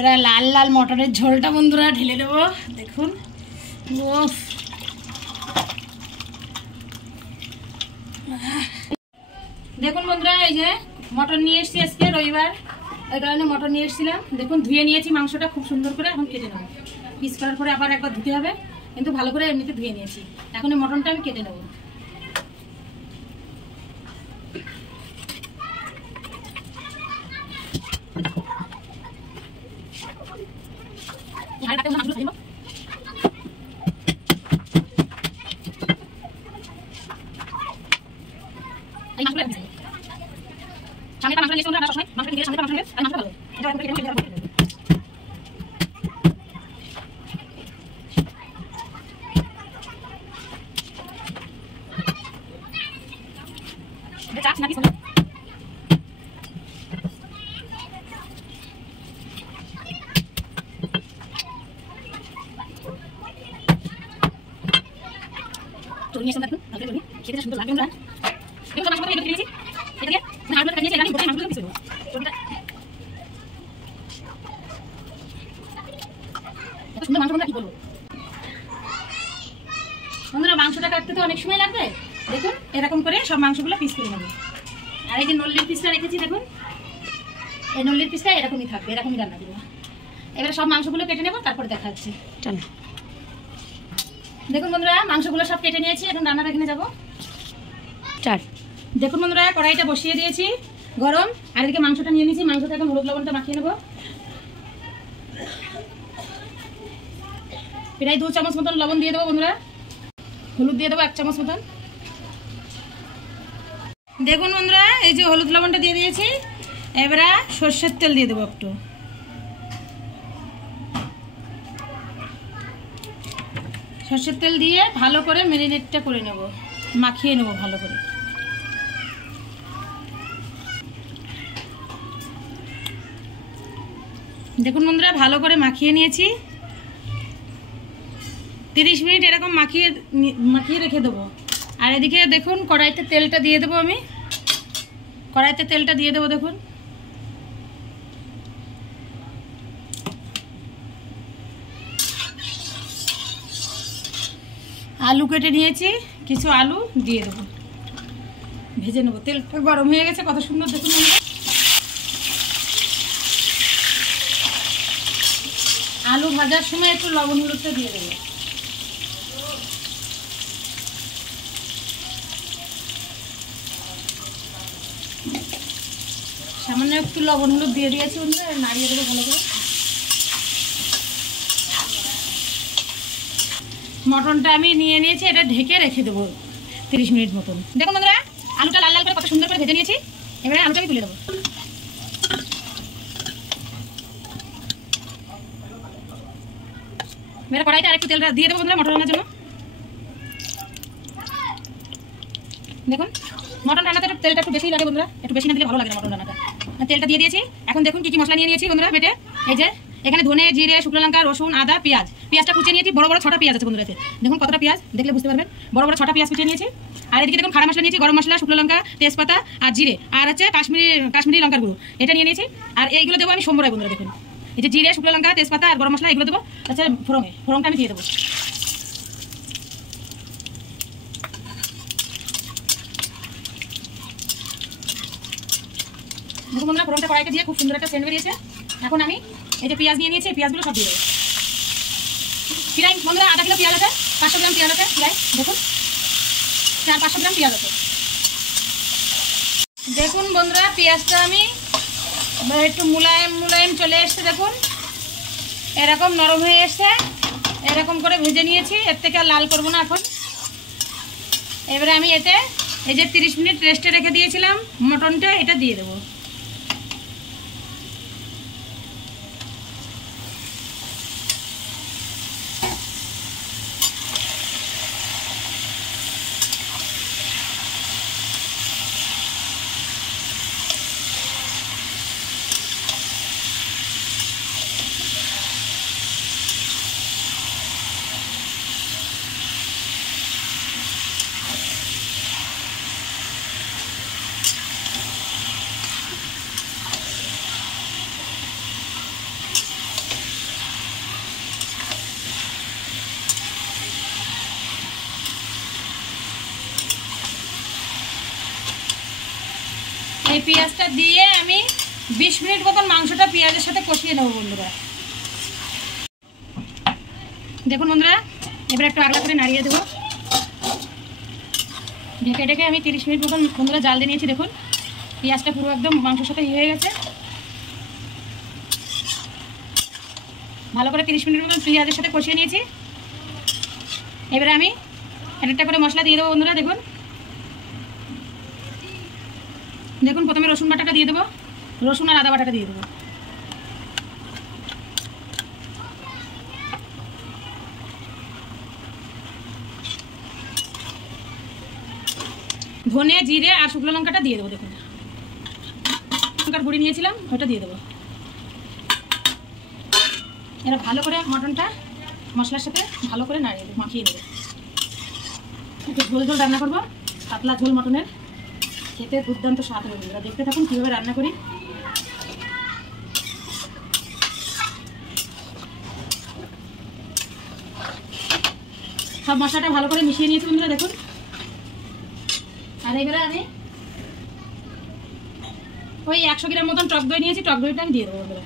এবার লাল লাল মটরের ঝোলটা বন্ধুরা ঢেলে দেবো। দেখুন দেখুন বন্ধুরা, এই যে মটন নিয়ে এসেছি, আজকে রবিবার, এই কারণে মটন নিয়ে এসেছিলাম। দেখুন ধুয়ে নিয়েছি মাংসটা খুব সুন্দর করে। এখন কেটে নেবো। পিস করার পরে আবার একবার ধুতে হবে, কিন্তু ভালো করে এমনিতে ধুয়ে নিয়েছি। এখন এই মটনটা আমি কেটে নেবো। খেতে সুন্দর লাগবে না? বন্ধুরা মাংসটা কাটতে তো অনেক সময় লাগবে। দেখুন এরকম করে সব মাংসগুলো পিস করে নেবো। আর এই যে নল্লির পিসটা রেখেছি, দেখুন এই নল্লির পিসটা এরকমই থাকবে, এরকমই রান্না করবো। এবারে সব মাংসগুলো কেটে নেবো, তারপরে দেখা যাচ্ছে। চলো দেখুন বন্ধুরা, মাংসগুলো সব কেটে নিয়েছি, এখন রান্নার এখানে যাবো। দেখুন বন্ধুরা, কড়াইটা বসিয়ে দিয়েছি গরম, আর এদিকে মাংসটা নিয়ে নিয়েছি। মাংসটা এখন হলুদ লবণটা মাখিয়ে নেবো। প্রায় 2 চামচ মতন লবণ দিয়ে দেবো বন্ধুরা। হলুদ দিয়ে দেবো 1 চামচ মতন। দেখুন বন্ধুরা, এই যে হলুদ লবণটা দিয়ে দিয়েছি। এবারে সর্ষের তেল দিয়ে দেবো একটু। সর্ষের তেল দিয়ে ভালো করে ম্যারিনেটটা করে নেব, মাখিয়ে নেব ভালো করে। দেখুন বন্ধুরা, ভালো করে মাখিয়ে নিয়েছি। 30 মিনিট এরকম মাখিয়ে রেখে দেবো। আর এদিকে দেখুন কড়াইতে তেলটা দিয়ে দেবো আমি। কড়াইতে তেলটা দিয়ে দেবো। দেখুন আলু কেটে নিয়েছি, কিছু আলু দিয়ে দেবো, ভেজে নেবো। তেলটা গরম হয়ে গেছে, কত সুন্দর দেখুন। আলু ভাজার সময় একটু লবণ হলুদটা দিয়ে দেবো। সামান্য একটু লবণ হলুদ দিয়ে দিয়েছি বন্ধুরা, নাড়িয়ে দেবো ভালো করে। মটনটা আমি নিয়ে নিয়েছি, এটা ঢেকে রেখে দেবো 30 মিনিট মতন। দেখুন বন্ধুরা, আলুটা লাল লাল করে কত সুন্দর করে ভেজে নিয়েছি। এবারে আলুটা আমি তুলে দেবো। এবারে কড়াইতে আরেকটু তেল দিয়ে দেবো বন্ধুরা মটন রান্নার জন্য। দেখুন মটন রান্নাতে তেলটা একটু বেশি লাগে বন্ধুরা, একটু বেশি না দিলে ভালো লাগে না মটন রান্নাটা। তেলটা দিয়ে দিয়েছি। এখন দেখুন কি কি মশলা নিয়ে নিয়েছি বন্ধুরা বেটে। এই যে এখানে ধনে, জিরে, শুকনো লঙ্কা, রসুন, আদা, পেঁয়াজ। পেঁয়াজটা কুচিয়ে নিয়েছি, বড় বড় 6টা পেঁয়াজ আছে বন্ধুরা। দেখুন কতটা পেঁয়াজ, দেখলে বুঝতে পারবেন। বড় বড় 6টা পেঁয়াজ কুচিয়ে নিয়েছি। আর এদিকে দেখুন খাড়া মশলা নিয়েছি, গরম মশলা, শুকনো লঙ্কা, তেজপাতা আর জিরে, আর হচ্ছে কাশ্মীরি লঙ্কার গুঁড়ো, এটা নিয়ে নিয়েছি। আর এইগুলো দেবো আমি সোমবারে বন্ধুরা। দেখুন এই যে জিরে, শুকনো লঙ্কা, তেজপাতা আর গরম মশলা এগুলো দেবো। আচ্ছা ফোড়নটা আমি দিয়ে দেবো। দেখুন বন্ধুরা, ফোড়নটা কড়াইতে দিয়ে খুব সুন্দর একটা সেন্ট বেরিয়েছে। এখন আমি এই যে পেঁয়াজ নিয়ে নিয়েছি, পেঁয়াজগুলো সব দিয়ে দেবো। প্রায় বন্ধুরা 1/2 কিলো পেঁয়াজ আছে, 500 গ্রাম পেঁয়াজ আছে প্রায়। দেখুন 500 গ্রাম পেঁয়াজ আছে। দেখুন বন্ধুরা, পেঁয়াজটা আমি একটু মুলায়েম চলে এসছে। দেখুন এরকম নরম হয়ে এসছে, এরকম করে ভেজে নিয়েছি। এর থেকে আর লাল করবো না এখন। এবারে আমি এতে এই যে 30 মিনিট রেস্টে রেখে দিয়েছিলাম মটনটা, এটা দিয়ে দেবো। এই পেঁয়াজটা দিয়ে আমি 20 মিনিট মতন মাংসটা পেঁয়াজের সাথে কষিয়ে নেবো বন্ধুরা। দেখুন বন্ধুরা, এবার একটু আগলা করে নাড়িয়ে দেবো। ঢেকে ঢেকে আমি 30 মিনিট মতন বন্ধুরা জাল দিয়ে নিয়েছি। দেখুন পেঁয়াজটা পুরো একদম মাংসের সাথে হয়ে গেছে। ভালো করে 30 মিনিট মতন পেঁয়াজের সাথে কষিয়ে নিয়েছি। এবারে আমি একটা করে মশলা দিয়ে দেবো বন্ধুরা। দেখুন দেখুন প্রথমে রসুন বাটাটা দিয়ে দেবো, রসুন আর আদা বাটাটা দিয়ে দেবো। ধনে জিরে আর শুকনো লঙ্কাটা দিয়ে দেবো। দেখুন লঙ্কার গুঁড়ি নিয়েছিলাম, ওটা দিয়ে দেবো। এরা ভালো করে মটনটা মশলার সাথে ভালো করে নাড়িয়ে দেবো, মাখিয়ে দেবো। একটু ঝোল ঝোল রান্না করবো, পাতলা ঝোল মটনের, খেতে দুর্দান্ত স্বাদ হবে বন্ধুরা। দেখতে থাকুন কীভাবে রান্না করি। সব মশলাটা ভালো করে মিশিয়ে নিয়েছি বন্ধুরা। দেখুন আর এবারে আমি ওই 100 গ্রাম মতন টক দই নিয়েছি, টক দইটা আমি দিয়ে দেবো বন্ধুরা।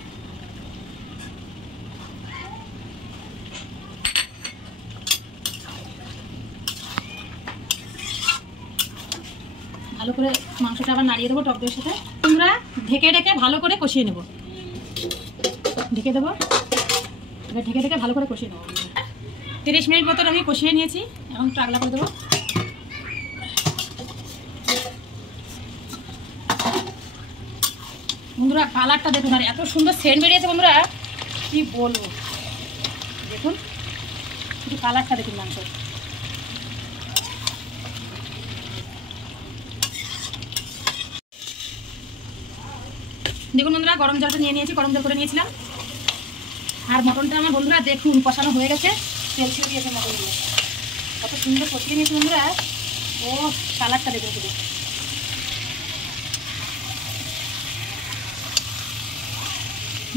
ভালো করে মাংসটা আবার নাড়িয়ে দেবো টক দইয়ের সাথে। তোমরা ঢেকে ঢেকে ভালো করে কষিয়ে নেব। ঢেকে দেবো, এবার ঢেকে ঢেকে ভালো করে কষিয়ে নেবো। 30 মিনিট মতন আমি কষিয়ে নিয়েছি, এখন টাগলা করে দেবো। বন্ধুরা কালারটা দেখুন, আর এত সুন্দর সেন্ট বেরিয়েছে বন্ধুরা, কি বলবো। দেখুন শুধু কালারটা দেখুন মাংস। দেখুন বন্ধুরা গরম জলটা নিয়ে নিয়েছি, গরম জল করে নিয়েছিলাম। আর মটনটা আমার বন্ধুরা দেখুন কষানো হয়ে গেছে, তেল ছেড়ে দিয়েছে মটনগুলো। কত সুন্দর কষিয়ে নিয়েছি বন্ধুরা। ও কালারটা দেখুন শুধু।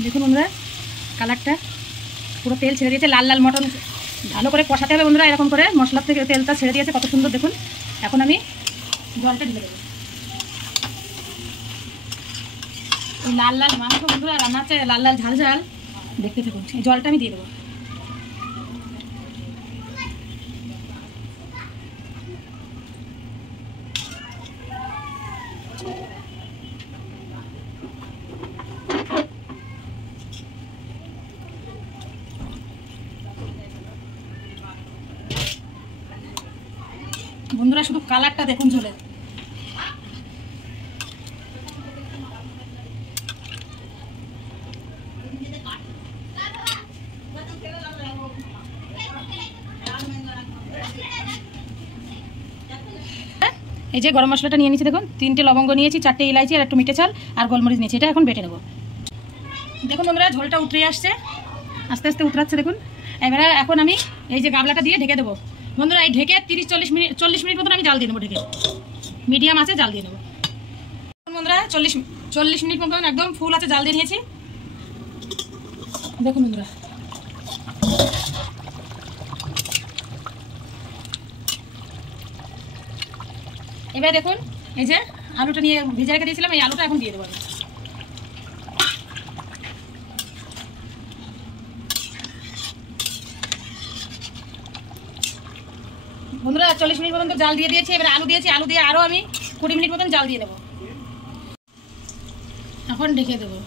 দেখুন বন্ধুরা কালারটা পুরো তেল ছেড়ে দিয়েছে, লাল লাল মটন। ভালো করে কষাতে হবে বন্ধুরা, এরকম করে মশলার থেকে তেলটা ছেড়ে দিয়েছে, কত সুন্দর দেখুন। এখন আমি জলটা ঢেলে দেবো। এই লাল লাল মাংস বন্ধুরা রান্না হচ্ছে, লাল লাল ঝাল ঝাল, দেখতে থাকুন। এই জলটা আমি দিয়ে দেবো। বন্ধুরা শুধু কালারটা দেখুন ঝোলে। এই যে গরম মশলাটা নিয়ে নিয়েছি দেখুন, 3টে লবঙ্গ নিয়েছি, 4টে ইলাইচি আর একটু মিঠে চাল আর গোলমরিচ নিয়েছি। এটা এখন বেটে নেব। দেখুন বন্ধুরা ঝোলটা উতরে আসছে, আস্তে আস্তে উতরাচ্ছে দেখুন। এবারে এখন আমি এই যে গাবলাটা দিয়ে ঢেকে দেবো বন্ধুরা। এই ঢেকে 40 মিনিট মতন আমি জাল দিয়ে দেবো। ঢেকে মিডিয়াম আছে জাল দিয়ে দেবো বন্ধুরা। 40 মিনিট মতন একদম ফুল আছে জাল দিয়ে নিয়েছি। দেখুন বন্ধুরা এবার দেখুন এই যে আলুটা নিয়ে ভেজে রেখে দিয়েছিলাম, এই আলুটা এখন দিয়ে দেবো। বন্ধুরা 40 মিনিট মতন তো জাল দিয়ে দিয়েছি। এবার আলু দিয়েছি, আলু দিয়ে আরও আমি 20 মিনিট মতন জাল দিয়ে দেবো। এখন ঢেকে দেবো,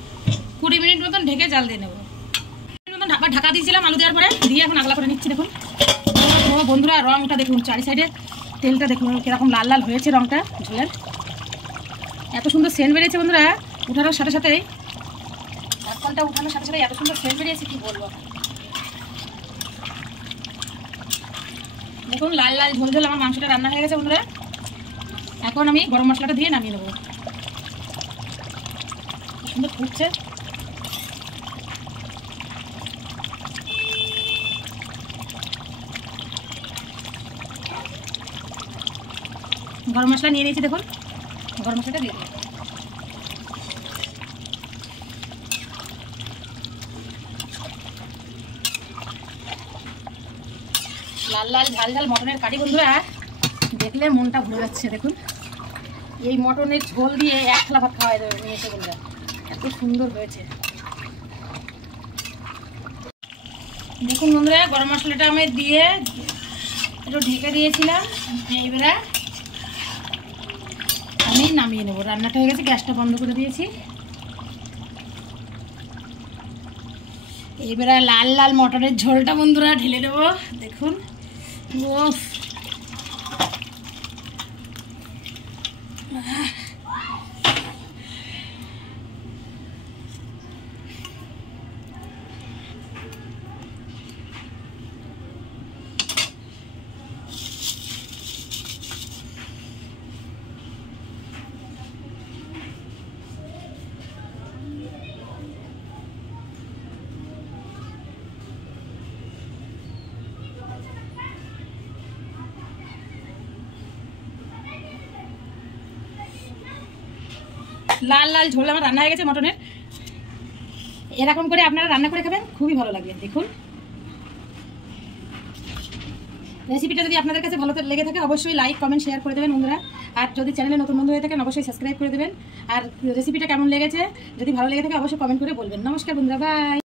20 মিনিট মতন ঢেকে জাল দিয়ে নেবো। ঢাকা দিয়েছিলাম আলু দেওয়ার পরে, দিয়ে এখন আগলা করে নিচ্ছি। দেখুন ও বন্ধুরা রঙটা দেখুন, চারি সাইডে তেলটা দেখুন কিরকম লাল লাল হয়েছে রঙটা ঝোলের। এত সুন্দর সেন্ট বেরিয়েছে বন্ধুরা, উঠানোর সাথে সাথেই, ঢাকনটা উঠানোর সাথে সাথে এত সুন্দর সেন্ট বেরিয়েছে কি বলবো। দেখুন লাল লাল ঝোল ঝোল আমার মাংসটা রান্না হয়ে গেছে বন্ধুরা। এখন আমি গরম মশলাটা দিয়ে নামিয়ে নেবো। সুন্দর ফুটছে। গরম মশলা নিয়ে নিয়েছি দেখুন, গরম মশলাটা দিয়ে দেবো। লাল লাল ঝাল ঝাল মটনের কারি বন্ধুরা, দেখলে মনটা ভরে যাচ্ছে। দেখুন এই মটনের ঝোল দিয়ে এক থালা ভাত খাওয়া যাবে নিয়েছে বন্ধুরা, এত সুন্দর হয়েছে। দেখুন বন্ধুরা, গরম মশলাটা আমি দিয়ে একটু ঢেকে দিয়েছিলাম। এইবারে আমি নামিয়ে নেবো, রান্নাটা হয়ে গেছে, গ্যাসটা বন্ধ করে দিয়েছি। এইবারে লাল লাল মটরের ঝোলটা বন্ধুরা ঢেলে দেবো। দেখুন, ওফ, লাল লাল ঝোল আমার রান্না হয়ে গেছে মটনের। এরকম করে আপনারা রান্না করে খাবেন, খুবই ভালো লাগবে। দেখুন, রেসিপিটা যদি আপনাদের কাছে ভালো লেগে থাকে অবশ্যই লাইক কমেন্ট শেয়ার করে দেবেন বন্ধুরা। আর যদি চ্যানেলে নতুন বন্ধু হয়ে থাকেন অবশ্যই সাবস্ক্রাইব করে দেবেন। আর রেসিপিটা কেমন লেগেছে যদি ভালো লেগে থাকে অবশ্যই কমেন্ট করে বলবেন। নমস্কার বন্ধুরা, বাই।